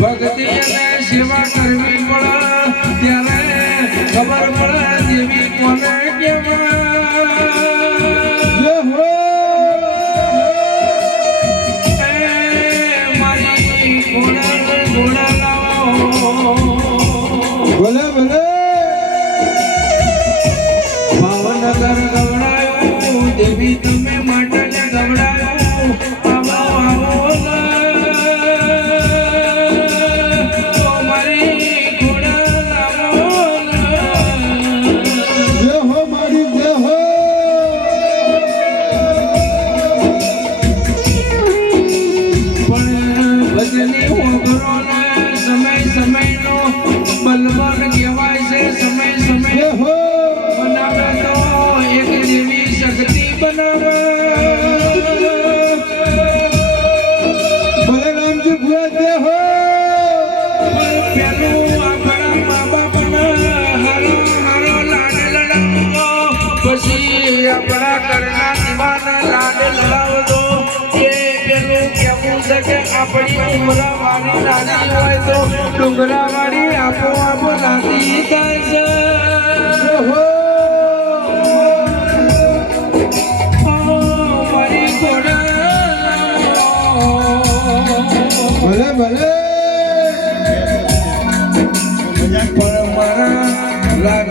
ભક્તિ અને સેવા કરવી પડે ત્યારે ખબર પડે દેવી કોને કહેવાય મારી ઘોડા લાવો ભલે ભલે ભાવનગર ગવડાયું દેવી તમે માટે ગવડાયું આપણી ઉમરા વાળી નાની હોય તો ડુંગરા વાળી આપોઆપ નાતી થાય છે મારી ઘોડા ભલે ભલે પણ મારા લાગ